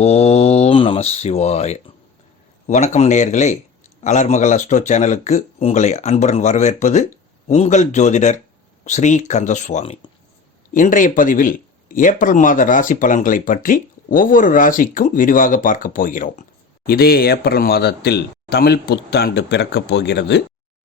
ஓம் நம சிவாய. வணக்கம் நேயர்களே, அலர்மகள் அஸ்ட்ரோ சேனலுக்கு உங்களை அன்புடன் வரவேற்பது உங்கள் ஜோதிடர் ஸ்ரீ கந்தசுவாமி. இன்றைய பதிவில் ஏப்ரல் மாத ராசி பலன்களை பற்றி ஒவ்வொரு ராசிக்கும் விரிவாக பார்க்க போகிறோம். இதே ஏப்ரல் மாதத்தில் தமிழ் புத்தாண்டு பிறக்கப் போகிறது.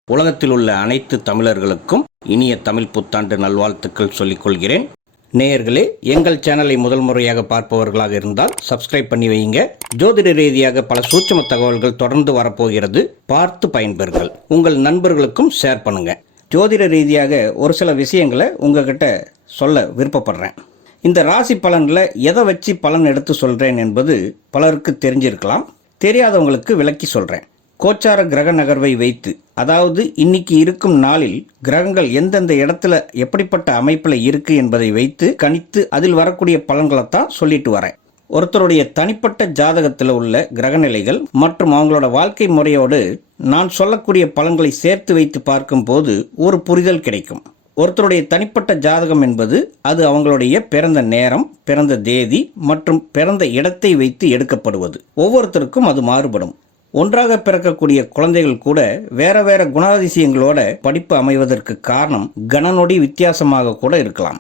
உலகத்தில் உள்ள அனைத்து தமிழர்களுக்கும் இனிய தமிழ் புத்தாண்டு நல்வாழ்த்துக்கள் சொல்லிக்கொள்கிறேன். நேயர்களே, எங்கள் சேனலை முதல் முறையாக பார்ப்பவர்களாக இருந்தால் சப்ஸ்கிரைப் பண்ணி வைங்க. ஜோதிட ரீதியாக பல சூட்சும தகவல்கள் தொடர்ந்து வரப்போகிறது, பார்த்து பயன்பெறுங்கள். உங்கள் நண்பர்களுக்கும் ஷேர் பண்ணுங்க. ஜோதிட ரீதியாக ஒரு சில விஷயங்களை உங்ககிட்ட சொல்ல விருப்பப்படுறேன். இந்த ராசி பலனில் எதை வச்சு பலன் எடுத்து சொல்கிறேன் என்பது பலருக்கு தெரிஞ்சிருக்கலாம். தெரியாதவங்களுக்கு விளக்கி சொல்கிறேன். கோச்சார கிரக நகர்வை வைத்து, அதாவது இன்னைக்கு இருக்கும் நாளில் கிரகங்கள் எந்தெந்த இடத்துல எப்படிப்பட்ட அமைப்பில் இருக்கு என்பதை வைத்து கணித்து அதில் வரக்கூடிய பலன்களைத்தான் சொல்லிட்டு வரேன். ஒருத்தருடைய தனிப்பட்ட ஜாதகத்தில் உள்ள கிரகநிலைகள் மற்றும் அவங்களோட வாழ்க்கை முறையோடு நான் சொல்லக்கூடிய பலன்களை சேர்த்து வைத்து பார்க்கும்போது ஒரு புரிதல் கிடைக்கும். ஒருத்தருடைய தனிப்பட்ட ஜாதகம் என்பது அது அவங்களுடைய பிறந்த நேரம், பிறந்த தேதி மற்றும் பிறந்த இடத்தை வைத்து எடுக்கப்படுவது. ஒவ்வொருத்தருக்கும் அது மாறுபடும். ஒன்றாக பிறக்கக்கூடிய குழந்தைகள் கூட வேற வேற குணாதிசயங்களோட படிப்பு அமைவதற்கு காரணம் கணநொடி வித்தியாசமாக கூட இருக்கலாம்.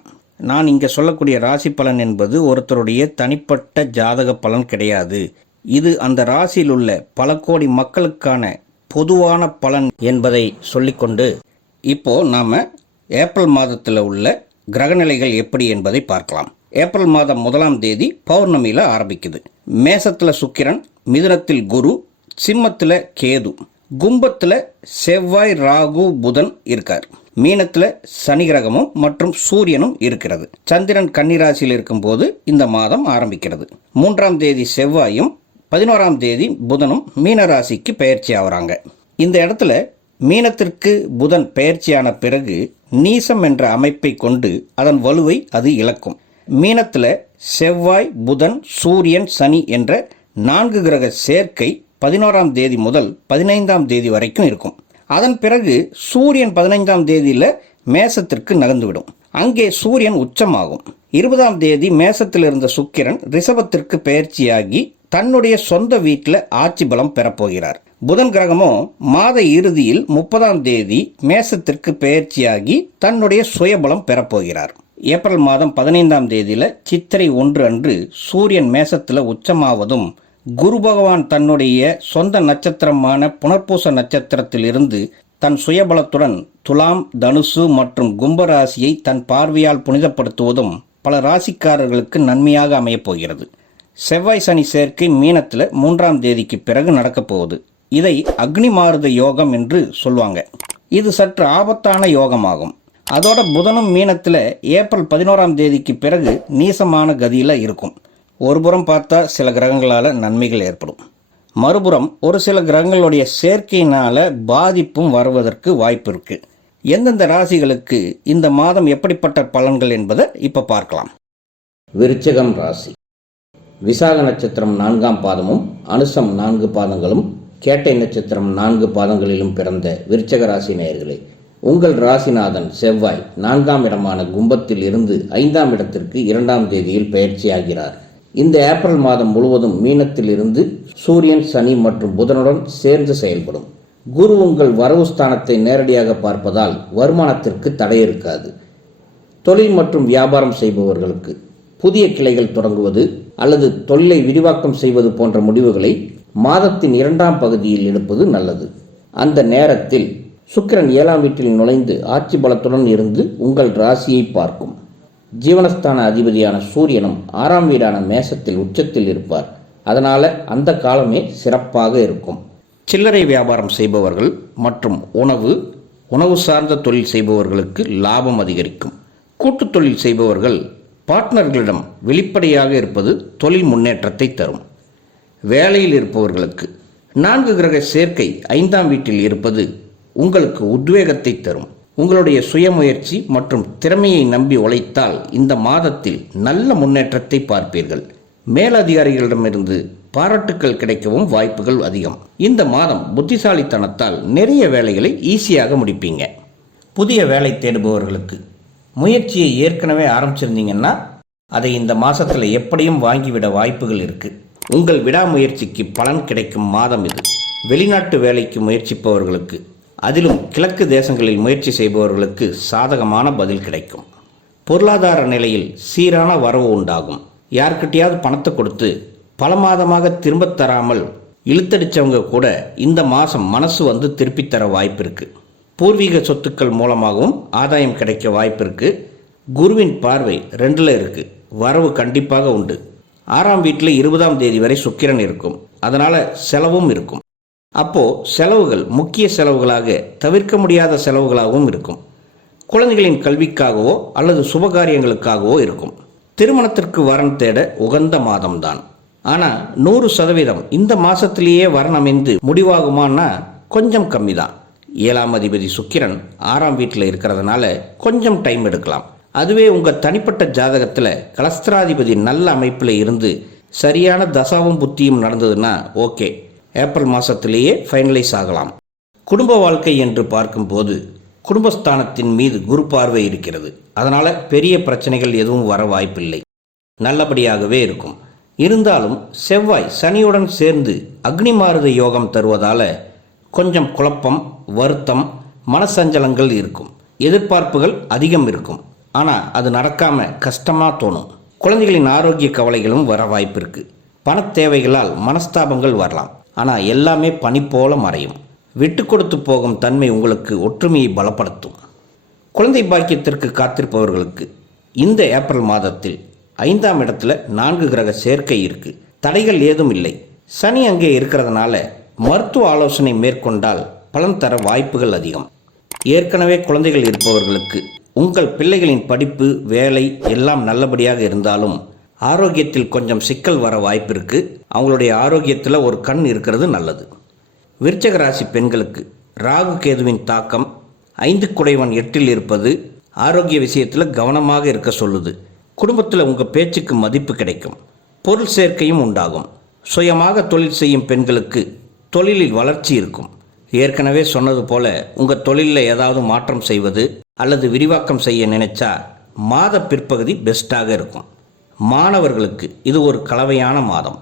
நான் இங்கே சொல்லக்கூடிய ராசி பலன் என்பது ஒருத்தருடைய தனிப்பட்ட ஜாதக பலன் கிடையாது. இது அந்த ராசியில் உள்ள பல கோடி மக்களுக்கான பொதுவான பலன் என்பதை சொல்லிக்கொண்டு இப்போ நாம் ஏப்ரல் மாதத்தில் உள்ள கிரகநிலைகள் எப்படி என்பதை பார்க்கலாம். ஏப்ரல் மாதம் 1ஆம் தேதி பௌர்ணமியில் ஆரம்பிக்குது. மேசத்தில் சுக்கிரன், மிதுனத்தில் குரு, சிம்மத்தில் கேது, கும்பத்தில் செவ்வாய், ராகு, புதன் இருக்கார். மீனத்தில் சனி கிரகமும் மற்றும் சூரியனும் இருக்கிறது. சந்திரன் கன்னிராசியில் இருக்கும்போது இந்த மாதம் ஆரம்பிக்கிறது. 3ஆம் தேதி செவ்வாயும் 11ஆம் தேதி புதனும் மீன ராசிக்கு பெயர்ச்சி ஆகிறாங்க. இந்த இடத்துல மீனத்திற்கு புதன் பெயர்ச்சியான பிறகு நீசம் என்ற அமைப்பை கொண்டு அதன் வலுவை அது இழக்கும். மீனத்தில் செவ்வாய், புதன், சூரியன், சனி என்ற 4 கிரக சேர்க்கை 11ஆம் தேதி முதல் 15ஆம் தேதி வரைக்கும் இருக்கும். அதன் பிறகு சூரியன் 15ஆம் தேதியில் மேசத்திற்கு நகர்ந்துவிடும். அங்கே சூரியன் உச்சமாகும். 20ஆம் தேதி மேசத்தில் இருந்த சுக்கிரன் ரிஷபத்திற்கு பெயர்ச்சியாகி தன்னுடைய சொந்த வீட்டில் ஆட்சி பலம் பெறப்போகிறார். புதன் கிரகமும் மாத இறுதியில் 30ஆம் தேதி மேசத்திற்கு பெயர்ச்சியாகி தன்னுடைய சுயபலம் பெறப்போகிறார். ஏப்ரல் மாதம் 15ஆம் தேதியில் சித்திரை 1 அன்று சூரியன் மேசத்தில் உச்சமாவதும் குரு பகவான் தன்னுடைய சொந்த நட்சத்திரமான புனர்பூச நட்சத்திரத்தில் இருந்து தன் சுயபலத்துடன் துலாம், தனுசு மற்றும் கும்பராசியை தன் பார்வையால் புனிதப்படுத்துவதும் பல ராசிக்காரர்களுக்கு நன்மையாக அமையப் போகிறது. செவ்வாய் சனி சேர்க்கை மீனத்தில் 3ஆம் தேதிக்கு பிறகு நடக்கப் போகுது. இதை அக்னி மாருத யோகம் என்று சொல்லுவாங்க. இது சற்று ஆபத்தான யோகமாகும். அதோட புதனும் மீனத்தில் ஏப்ரல் 11ஆம் தேதிக்கு பிறகு நீசமான கதியில் இருக்கும். ஒரு புறம் பார்த்தா சில கிரகங்களால் நன்மைகள் ஏற்படும், மறுபுறம் ஒரு சில கிரகங்களுடைய சேர்க்கையினால் பாதிப்பும் வருவதற்கு வாய்ப்பு இருக்கு. எந்தெந்த ராசிகளுக்கு இந்த மாதம் எப்படிப்பட்ட பலன்கள் என்பதை இப்போ பார்க்கலாம். விருச்சிகம் ராசி. விசாக நட்சத்திரம் 4ஆம் பாதமும் அனுசம் 4 பாதங்களும் கேட்டை நட்சத்திரம் 4 பாதங்களிலும் பிறந்த விருச்சிக ராசி நேயர்களே, உங்கள் ராசிநாதன் செவ்வாய் 4ஆம் இடமான கும்பத்தில் இருந்து 5ஆம் இடத்திற்கு 2ஆம் தேதியில் பெயர்ச்சியாகிறார். இந்த ஏப்ரல் மாதம் முழுவதும் மீனத்தில் இருந்து சூரியன், சனி மற்றும் புதனுடன் சேர்ந்து செயல்படும். குரு உங்கள் வரவு ஸ்தானத்தை நேரடியாக பார்ப்பதால் வருமானத்திற்கு தடை இருக்காது. தொழில் மற்றும் வியாபாரம் செய்பவர்களுக்கு புதிய கிளைகள் தொடங்குவது அல்லது தொழிலை விரிவாக்கம் செய்வது போன்ற முடிவுகளை மாதத்தின் 2ஆம் பகுதியில் எடுப்பது நல்லது. அந்த நேரத்தில் சுக்கிரன் 7ஆம் வீட்டில் நுழைந்து ஆட்சி பலத்துடன் இருந்து உங்கள் ராசியை பார்க்கும். ஜீவனஸ்தான அதிபதியான சூரியனும் 6ஆம் வீடான மேசத்தில் உச்சத்தில் இருப்பார். அதனால் அந்த காலமே சிறப்பாக இருக்கும். சில்லறை வியாபாரம் செய்பவர்கள் மற்றும் உணவு சார்ந்த தொழில் செய்பவர்களுக்கு லாபம் அதிகரிக்கும். கூட்டுத் தொழில் செய்பவர்கள் பார்ட்னர்களிடம் வெளிப்படையாக இருப்பது தொழில் முன்னேற்றத்தை தரும். வேலையில் இருப்பவர்களுக்கு 4 கிரக சேர்க்கை 5ஆம் வீட்டில் இருப்பது உங்களுக்கு உத்வேகத்தை தரும். உங்களுடைய சுயமுயற்சி மற்றும் திறமையை நம்பி உழைத்தால் இந்த மாதத்தில் நல்ல முன்னேற்றத்தை பார்ப்பீர்கள். மேலதிகாரிகளிடமிருந்து பாராட்டுக்கள் கிடைக்கவும் வாய்ப்புகள் அதிகம். இந்த மாதம் புத்திசாலித்தனத்தால் நிறைய வேலைகளை ஈஸியாக முடிப்பீங்க. புதிய வேலை தேடுபவர்களுக்கு முயற்சியை ஏற்கனவே ஆரம்பிச்சிருந்தீங்கன்னா அதை இந்த மாதத்தில் எப்படியும் வாங்கிவிட வாய்ப்புகள் இருக்குது. உங்கள் விடாமுயற்சிக்கு பலன் கிடைக்கும் மாதம் இது. வெளிநாட்டு வேலைக்கு முயற்சிப்பவர்களுக்கு, அதிலும் கிழக்கு தேசங்களில் முயற்சி செய்பவர்களுக்கு சாதகமான பதில் கிடைக்கும். பொருளாதார நிலையில் சீரான வரவு உண்டாகும். யார்கிட்டையாவது பணத்தை கொடுத்து பல மாதமாக திரும்பத் தராமல் இழுத்தடிச்சவங்க கூட இந்த மாதம் மனசு வந்து திருப்பித் தர வாய்ப்பு இருக்கு. பூர்வீக சொத்துக்கள் மூலமாகவும் ஆதாயம் கிடைக்க வாய்ப்பு இருக்கு. குருவின் பார்வை 2ல் இருக்கு. வரவு கண்டிப்பாக உண்டு. 6ஆம் வீட்டில் 20ஆம் தேதி வரை சுக்கிரன் இருக்கும். அதனால செலவும் இருக்கும். அப்போ செலவுகள் முக்கிய செலவுகளாக, தவிர்க்க முடியாத செலவுகளாகவும் இருக்கும். குழந்தைகளின் கல்விக்காகவோ அல்லது சுபகாரியங்களுக்காகவோ இருக்கும். திருமணத்திற்கு வரன் தேட உகந்த மாதம்தான். ஆனால் 100% இந்த மாதத்திலேயே வரன் அமைந்து முடிவாகுமான்னா கொஞ்சம் கம்மி தான். 7ஆம் அதிபதி சுக்கிரன் 6ஆம் வீட்டில் இருக்கிறதுனால கொஞ்சம் டைம் எடுக்கலாம். அதுவே உங்கள் தனிப்பட்ட ஜாதகத்தில் கலஸ்திராதிபதி நல்ல அமைப்பில் இருந்து சரியான தசாவும் புத்தியும் நடந்ததுன்னா ஓகே, ஏப்ரல் மாதத்திலேயே ஃபைனலைஸ் ஆகலாம். குடும்ப வாழ்க்கை என்று பார்க்கும்போது குடும்பஸ்தானத்தின் மீது குரு பார்வை இருக்கிறது. அதனால் பெரிய பிரச்சனைகள் எதுவும் வர வாய்ப்பில்லை. நல்லபடியாகவே இருக்கும். இருந்தாலும் செவ்வாய் சனியுடன் சேர்ந்து அக்னி மாருத யோகம் தருவதால் கொஞ்சம் குழப்பம், வருத்தம், மனசஞ்சலங்கள் இருக்கும். எதிர்பார்ப்புகள் அதிகம் இருக்கும். ஆனால் அது நடக்காமல் கஷ்டமாக தோணும். குழந்தைகளின் ஆரோக்கிய கவலைகளும் வர வாய்ப்பு இருக்குது. பண தேவைகளால் மனஸ்தாபங்கள் வரலாம். ஆனால் எல்லாமே பனி போல மறையும். விட்டு கொடுத்து போகும் தன்மை உங்களுக்கு ஒற்றுமையை பலப்படுத்தும். குழந்தை பாக்கியத்திற்கு காத்திருப்பவர்களுக்கு இந்த ஏப்ரல் மாதத்தில் 5ஆம் இடத்துல 4 கிரக சேர்க்கை இருக்கு. தடைகள் ஏதும் இல்லை. சனி அங்கே இருக்கிறதுனால மருத்துவ ஆலோசனை மேற்கொண்டால் பலன் தர வாய்ப்புகள் அதிகம். ஏற்கனவே குழந்தைகள் இருப்பவர்களுக்கு உங்கள் பிள்ளைகளின் படிப்பு, வேலை எல்லாம் நல்லபடியாக இருந்தாலும் ஆரோக்கியத்தில் கொஞ்சம் சிக்கல் வர வாய்ப்பு இருக்கு. அவங்களுடைய ஆரோக்கியத்தில் ஒரு கண் இருக்கிறது நல்லது. விருச்சக ராசி பெண்களுக்கு ராகு கேதுவின் தாக்கம், 5 குடைவன் 8ல் இருப்பது ஆரோக்கிய விஷயத்தில் கவனமாக இருக்க சொல்லுது. குடும்பத்தில் உங்கள் பேச்சுக்கு மதிப்பு கிடைக்கும். பொருள் சேர்க்கையும் உண்டாகும். சுயமாக தொழில் செய்யும் பெண்களுக்கு தொழிலில் வளர்ச்சி இருக்கும். ஏற்கனவே சொன்னது போல உங்கள் தொழிலில் ஏதாவது மாற்றம் செய்வது அல்லது விரிவாக்கம் செய்ய நினைச்சா மாத பிற்பகுதி பெஸ்ட்டாக இருக்கும். மாணவர்களுக்கு இது ஒரு கலவையான மாதம்.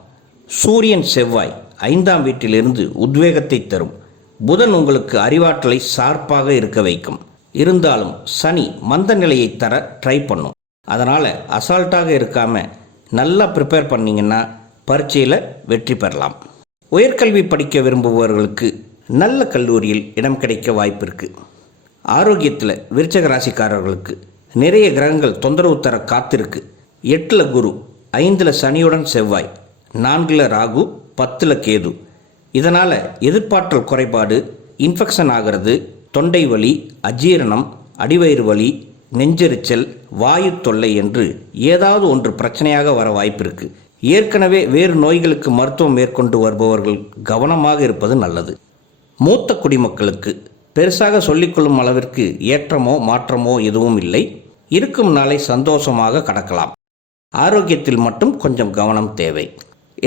சூரியன் செவ்வாய் 5ஆம் வீட்டிலிருந்து உத்வேகத்தை தரும். புதன் உங்களுக்கு அறிவாற்றலை ஷார்ப்பாக இருக்க வைக்கும். இருந்தாலும் சனி மந்த நிலையை தர ட்ரை பண்ணும். அதனால் அசால்ட்டாக இருக்காமல் நல்லா ப்ரிப்பேர் பண்ணிங்கன்னா பரீட்சையில் வெற்றி பெறலாம். உயர்கல்வி படிக்க விரும்புபவர்களுக்கு நல்ல கல்லூரியில் இடம் கிடைக்க வாய்ப்பு இருக்குது. ஆரோக்கியத்தில் விருச்சக ராசிக்காரர்களுக்கு நிறைய கிரகங்கள் தொந்தரவு தர காத்திருக்கு. 8ல் குரு, 5ல் சனியுடன் செவ்வாய், 4ல் ராகு, 10ல் கேது. இதனால் எதிர்ப்பாற்றல் குறைபாடு, இன்ஃபெக்ஷன் ஆகிறது, தொண்டை வலி, அஜீரணம், அடிவயிறு வலி, நெஞ்செரிச்சல், வாயு தொல்லை என்று ஏதாவது ஒன்று பிரச்சனையாக வர வாய்ப்பு இருக்கு. ஏற்கனவே வேறு நோய்களுக்கு மருத்துவம் மேற்கொண்டு வருபவர்கள் கவனமாக இருப்பது நல்லது. மூத்த குடிமக்களுக்கு பெருசாக சொல்லிக்கொள்ளும் அளவிற்கு ஏற்றமோ மாற்றமோ எதுவும் இல்லை. இருக்கும் நாளை சந்தோஷமாக கடக்கலாம். ஆரோக்கியத்தில் மட்டும் கொஞ்சம் கவனம் தேவை.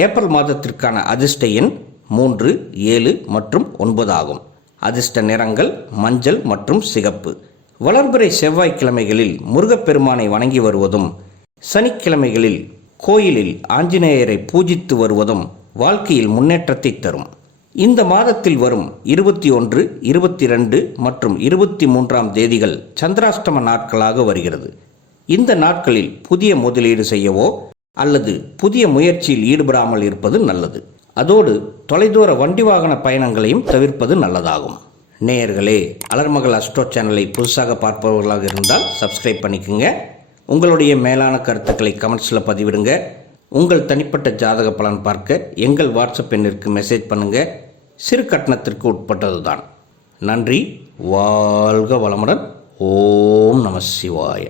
ஏப்ரல் மாதத்திற்கான அதிர்ஷ்ட எண் 3, 7 மற்றும் 9 ஆகும். அதிர்ஷ்ட நிறங்கள் மஞ்சள் மற்றும் சிகப்பு. வளர்பிறை செவ்வாய்க்கிழமைகளில் முருகப்பெருமானை வணங்கி வருவதும், சனிக்கிழமைகளில் கோயிலில் ஆஞ்சநேயரை பூஜித்து வருவதும் வாழ்க்கையில் முன்னேற்றத்தை தரும். இந்த மாதத்தில் வரும் 21, 22 மற்றும் 23ஆம் தேதிகள் சந்திராஷ்டம நாட்களாக வருகிறது. இந்த நாட்களில் புதிய முதலீடு செய்யவோ அல்லது புதிய முயற்சியில் ஈடுபடாமல் இருப்பது நல்லது. அதோடு தொலைதூர வண்டி வாகன பயணங்களையும் தவிர்ப்பது நல்லதாகும். நேயர்களே, அலர்மகள் அஸ்ட்ரோ சேனலை புதுசாக பார்ப்பவர்களாக இருந்தால் சப்ஸ்கிரைப் பண்ணிக்கோங்க. உங்களுடைய மேலான கருத்துக்களை கமெண்ட்ஸில் பதிவிடுங்க. உங்கள் தனிப்பட்ட ஜாதக பலன் பார்க்க எங்கள் வாட்ஸ்அப் எண்ணிற்கு மெசேஜ் பண்ணுங்கள். சிறு கட்டணத்திற்கு உட்பட்டது தான். நன்றி. வாழ்க வளமுடன். ஓம் நம சிவாய.